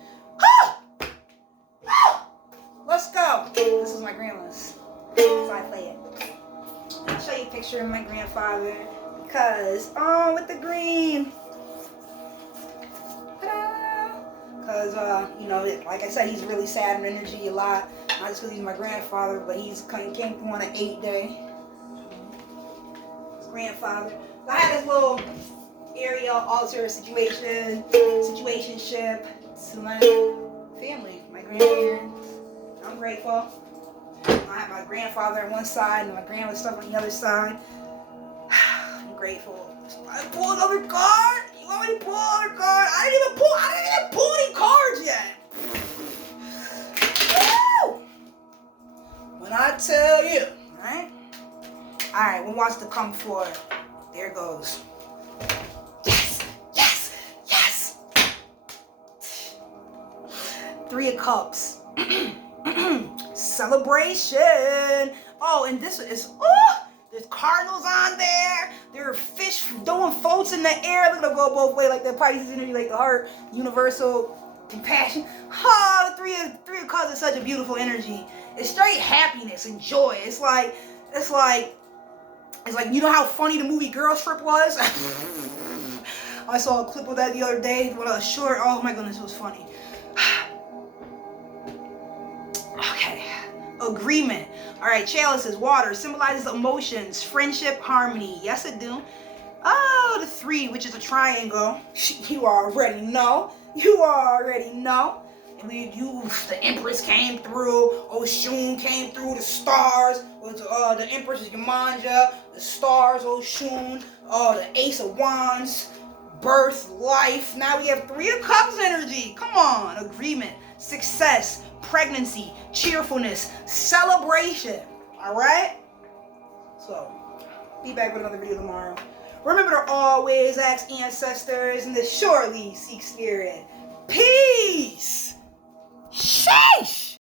Let's go. This is my grandma's. That's how I play it. I'll show you a picture of my grandfather because, with the green. Because, like I said, he's really sad in energy a lot. Not just because he's my grandfather, but he's came through on an 8-day. His grandfather. I had this little area alter situationship to my family, my grandparents. I'm grateful. I have my grandfather on one side and my grandma's stuff on the other side. I'm grateful. I pulled another card. You want me to pull another card? I didn't even pull any cards yet. Woo! When I tell you, right? All right, who wants to come forward? There goes. Yes. 3 of Cups. Celebration. Oh, and this is, there's cardinals on there. There are fish doing floats in the air. Look at them go both ways, like the Pisces energy, like the heart, universal compassion. Oh, the three of Cups is such a beautiful energy. It's straight happiness and joy. It's like you know how funny the movie Girl Trip was? I saw a clip of that the other day when I was short. Oh my goodness, it was funny. Okay. Agreement. All right, chalices, water, symbolizes emotions, friendship, harmony. Yes, it do. Oh, the 3, which is a triangle. You already know. The Empress came through. Oshun came through. The stars. The Empress is Yemanja. The stars, Oshun. The Ace of Wands. Birth, life. Now we have Three of Cups energy. Come on. Agreement, success, pregnancy, cheerfulness, celebration. All right? So, be back with another video tomorrow. Remember to always ask ancestors and to surely seek spirit. Peace. Sheesh.